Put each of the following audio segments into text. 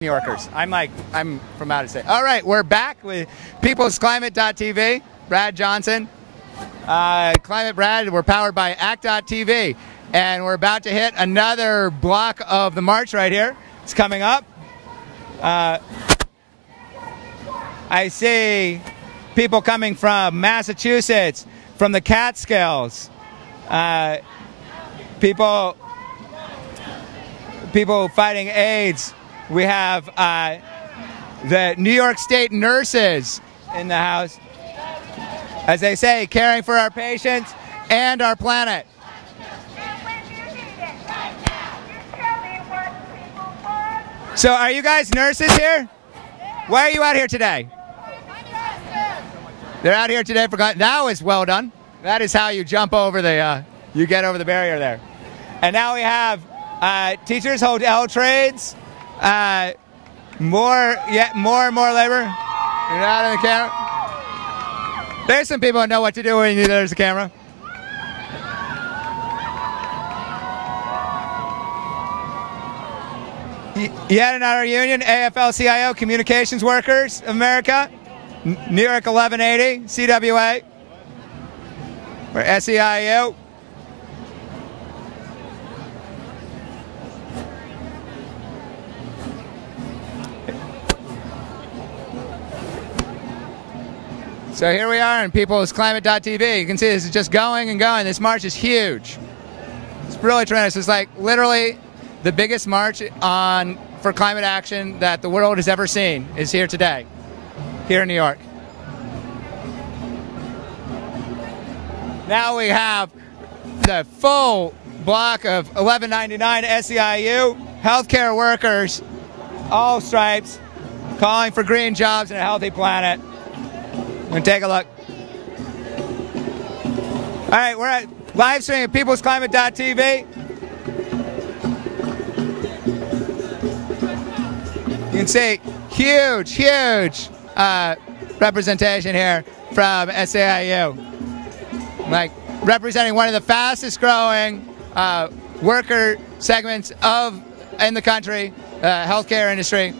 New Yorkers. I'm from out of state. All right, we're back with peoplesclimate.tv. Brad Johnson. Climate Brad, we're powered by act.tv. And we're about to hit another block of the march right here. It's coming up. I see people coming from Massachusetts, from the Catskills, people fighting AIDS. We have the New York State nurses in the house, as they say, caring for our patients and our planet. So are you guys nurses here? Why are you out here today? They're out here today for, that was well done. That is how you jump over the, you get over the barrier there. And now we have teachers, hotel trades, more and more labor. You're not in the camera. There's some people who know what to do when there's a camera. Yet another union, AFL-CIO, Communications Workers of America, New York 1180, CWA, or SEIU. So here we are on peoplesclimate.tv. You can see this is just going and going. This march is huge. It's really tremendous. It's like literally the biggest march for climate action that the world has ever seen is here today, here in New York. Now we have the full block of 1199 SEIU, healthcare workers, all stripes, calling for green jobs and a healthy planet. We're going to take a look. All right, we're at Livestream at peoplesclimate.tv. You can see huge representation here from SEIU. Like representing one of the fastest growing worker segments in the country, healthcare industry.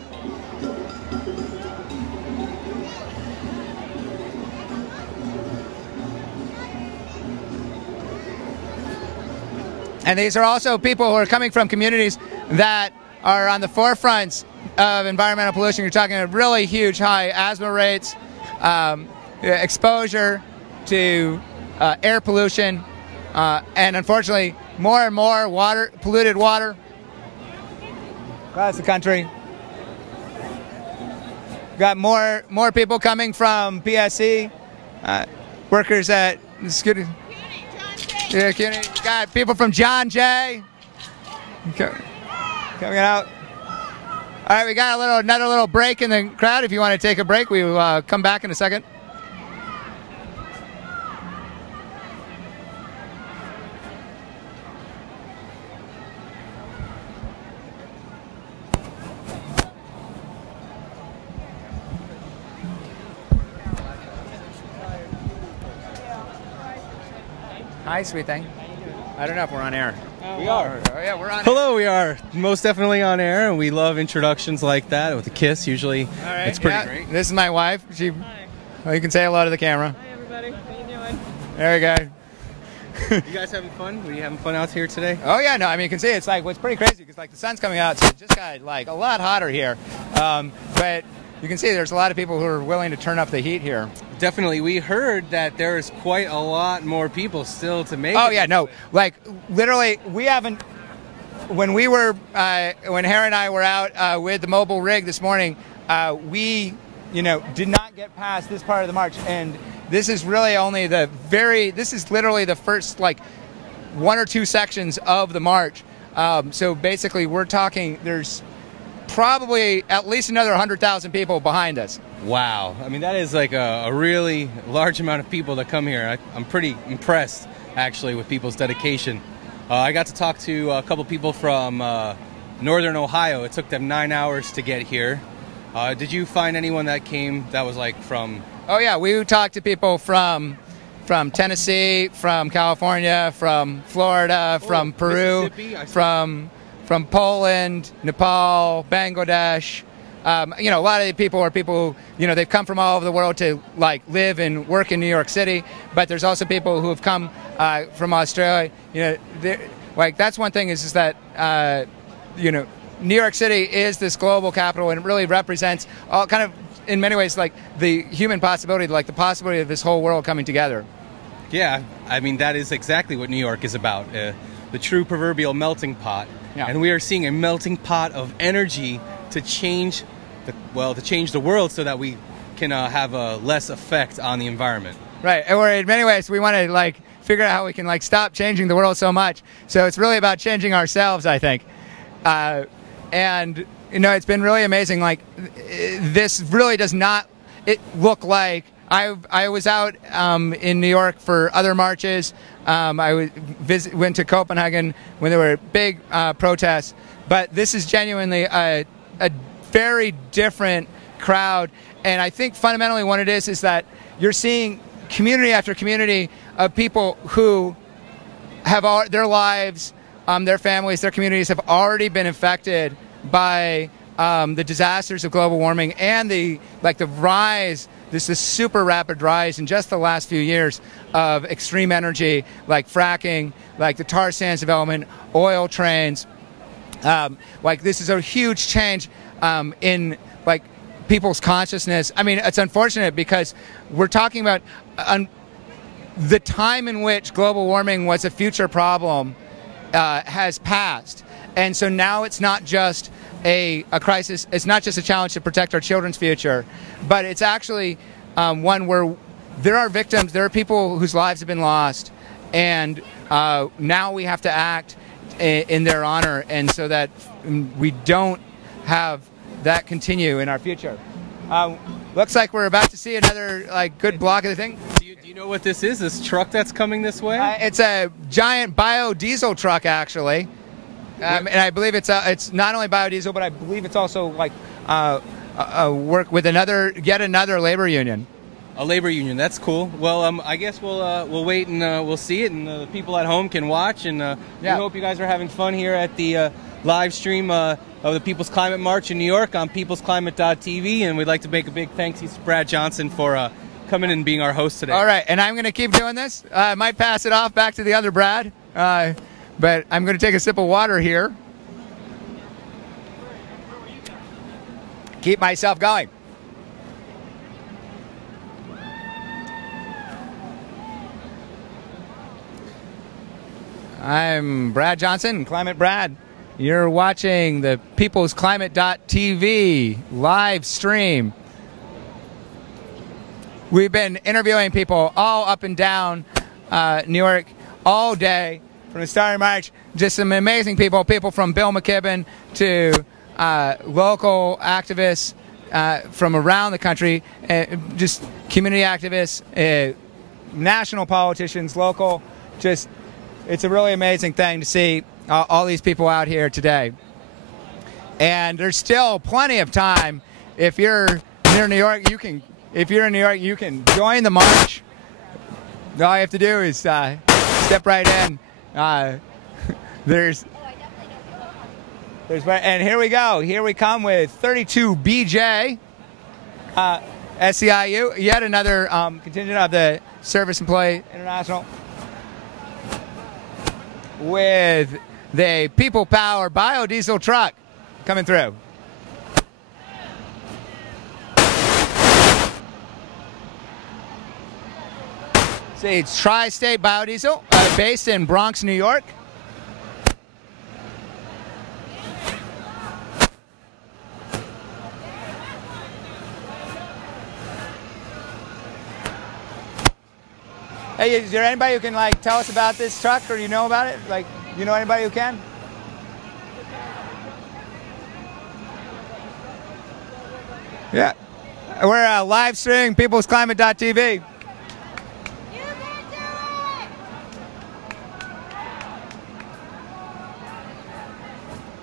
And these are also people who are coming from communities that are on the forefronts of environmental pollution. You're talking about really huge high asthma rates, exposure to air pollution, and unfortunately more and more polluted water across the country. Got more people coming from PSC, workers at CUNY. Yeah, CUNY. Got people from John Jay coming out. All right, we got another little break in the crowd. If you want to take a break, we will come back in a second. Hi, sweet thing. I don't know if we're on air. We are. Oh, yeah, we're on Hello, we are most definitely on air, and we love introductions like that with a kiss. Usually, all right, it's pretty great. This is my wife. Hi. Well, you can say hello to the camera. Hi, everybody. How you doing? There we go. You guys having fun? Were you having fun out here today? Oh yeah, no. I mean, you can see it's like what's pretty crazy because like the sun's coming out, so it just got like a lot hotter here. But you can see there's a lot of people who are willing to turn up the heat here. Definitely. We heard that there's quite a lot more people still to make. Oh yeah, no. Like literally, we haven't. When we were, when Harry and I were out with the mobile rig this morning, we, did not get past this part of the march, and this is really only this is literally the first like 1 or 2 sections of the march. So basically, we're talking. There's probably at least another 100,000 people behind us. Wow. I mean, that is like a really large amount of people that come here. I'm pretty impressed, actually, with people's dedication. I got to talk to a couple people from northern Ohio. It took them 9 hours to get here. Did you find anyone that came that was like from... Oh, yeah. We talked to people from Tennessee, from California, from Florida, from Peru, from from Poland, Nepal, Bangladesh. You know, a lot of the people are people who, they've come from all over the world to like live and work in New York City. But there's also people who have come from Australia. Like that's one thing is that New York City is this global capital, and it really represents all kind of, in many ways, like the human possibility, like the possibility of this whole world coming together. Yeah, I mean, that is exactly what New York is about, the true proverbial melting pot. Yeah. And we are seeing a melting pot of energy to change the world so that we can have a less effect on the environment. Right, or in many ways, we want to like figure out how we can like stop changing the world so much. So it's really about changing ourselves, I think. And it's been really amazing. Like this really does not look like I was out in New York for other marches. I went to Copenhagen when there were big protests, but this is genuinely a very different crowd. And I think fundamentally what it is that you're seeing community after community of people who have their lives, their families, their communities have already been affected by the disasters of global warming and the rise, this super rapid rise in just the last few years of extreme energy, like fracking, like the tar sands development, oil trains. Like this is a huge change in like people's consciousness. I mean, it's unfortunate because we're talking about the time in which global warming was a future problem has passed. And so now it's not just a crisis, it's not just a challenge to protect our children's future, but it's actually one where there are victims, there are people whose lives have been lost, and now we have to act in their honor, and so that we don't have that continue in our future. Looks like we're about to see another good block of the thing. Do you know what this is, this truck that's coming this way? It's a giant biodiesel truck, actually. And I believe it's not only biodiesel, but I believe it's also work with yet another labor union. A labor union, that's cool. Well, I guess we'll wait and we'll see it, and the people at home can watch. And we hope you guys are having fun here at the live stream of the People's Climate March in New York on peoplesclimate.tv. And we'd like to make a big thanks to Brad Johnson for coming and being our host today. All right, and I'm going to keep doing this. I might pass it off back to the other Brad. But I'm going to take a sip of water here. Keep myself going. I'm Brad Johnson, Climate Brad. You're watching the peoplesclimate.tv live stream. We've been interviewing people all up and down New York all day. From the start of March, just some amazing people from Bill McKibben to local activists from around the country, just community activists, national politicians, local. Just, it's a really amazing thing to see all these people out here today. And there's still plenty of time. If you're near New York, if you're in New York, you can join the march. All you have to do is step right in. And here we go. Here we come with 32BJ, SEIU, yet another contingent of the Service Employee International, with the People Power biodiesel truck coming through. See, it's Tri-State Biodiesel, based in Bronx, New York. Hey, is there anybody who can tell us about this truck, or you know about it? You know anybody who can? Yeah, we're live streaming peoplesclimate.tv.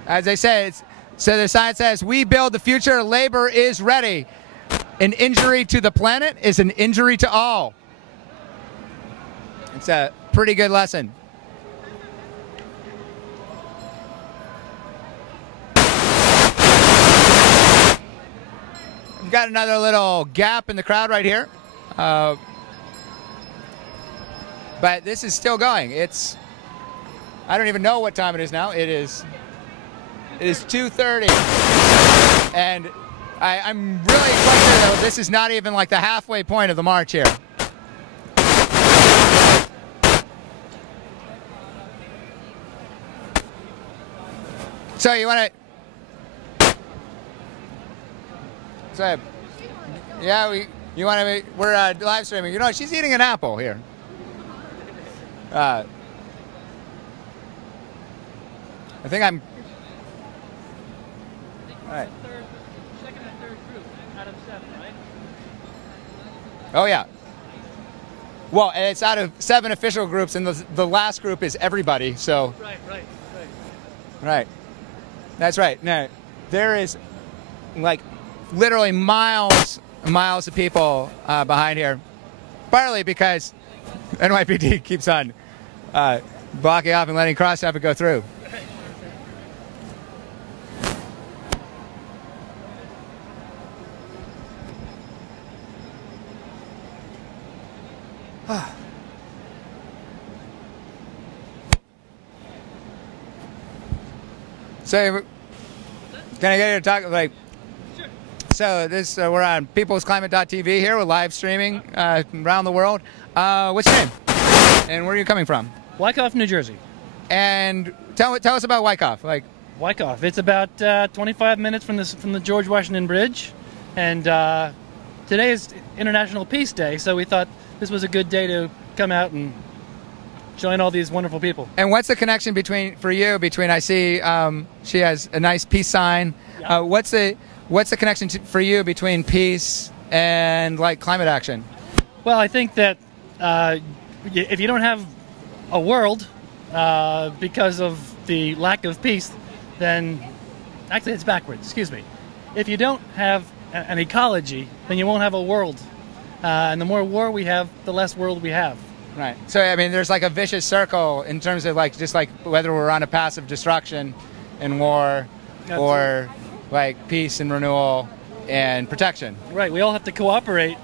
As I say, so the sign says, "We build the future, labor is ready. An injury to the planet is an injury to all." It's a pretty good lesson. we've got another little gap in the crowd right here. But this is still going. I don't even know what time it is now. It is 2:30. And I'm really quite sure though this is not even like the halfway point of the march here. So you want to? So, yeah, you want to? We're live streaming. You know, she's eating an apple here. I think I'm. All right. Second and third group out of 7, right? Oh yeah. Well, and it's out of 7 official groups, and the last group is everybody. So. Right. That's right. No, there is like literally miles of people behind here. Partly because NYPD keeps on blocking off and letting cross traffic go through. So, can I get you to talk like? Sure. So this we're on peoplesclimate.tv here. We're live streaming around the world. What's your name? And where are you coming from? Wyckoff, New Jersey. And tell us about Wyckoff. Like Wyckoff. It's about 25 minutes from the George Washington Bridge, and today is International Peace Day, so we thought this was a good day to come out and join all these wonderful people. And what's the connection between I see she has a nice peace sign. Yeah. What's the connection for you between peace and like climate action? Well, I think that if you don't have a world because of the lack of peace, then actually it's backwards. Excuse me. If you don't have an ecology, then you won't have a world. And the more war we have, the less world we have. Right. So, I mean, there's like a vicious circle in terms of like just like whether we're on a path of destruction and war or like peace and renewal and protection. Right. We all have to cooperate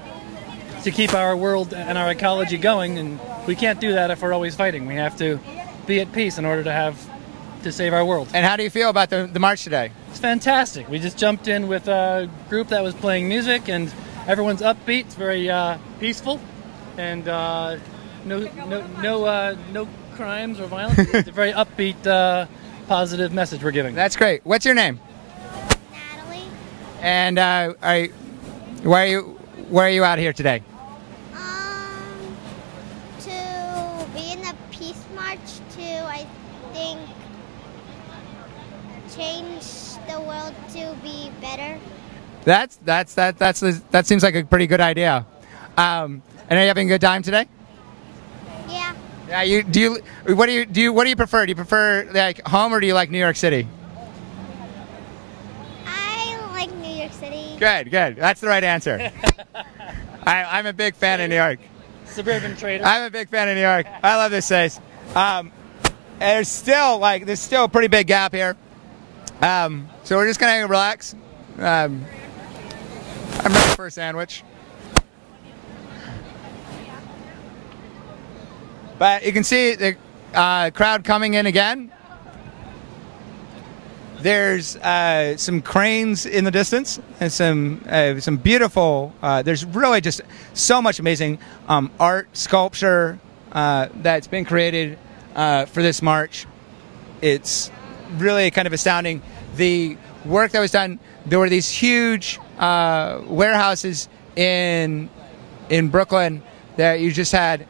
to keep our world and our ecology going, and we can't do that if we're always fighting. We have to be at peace in order to save our world. And how do you feel about the march today? It's fantastic. We just jumped in with a group that was playing music, and everyone's upbeat. It's very peaceful, and no crimes or violence. It's a very upbeat, positive message we're giving. That's great. What's your name? Natalie. And why are you out here today? To be in the peace march to, I think, change the world to be better. That seems like a pretty good idea. And are you having a good time today? Yeah. Yeah. What do you prefer? Do you prefer like home or do you like New York City? I like New York City. Good. That's the right answer. I'm a big fan of New York. Suburban trader. I'm a big fan of New York. I love this place. There's still a pretty big gap here. So we're just gonna relax. I'm ready for a sandwich. But you can see the crowd coming in again. There's some cranes in the distance and some beautiful. There's really just so much amazing art, sculpture that's been created for this march. It's really kind of astounding. The work that was done. There were these huge warehouses in Brooklyn that you just had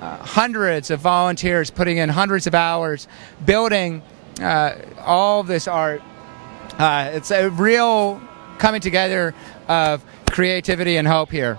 hundreds of volunteers putting in hundreds of hours building all of this art. It's a real coming together of creativity and hope here.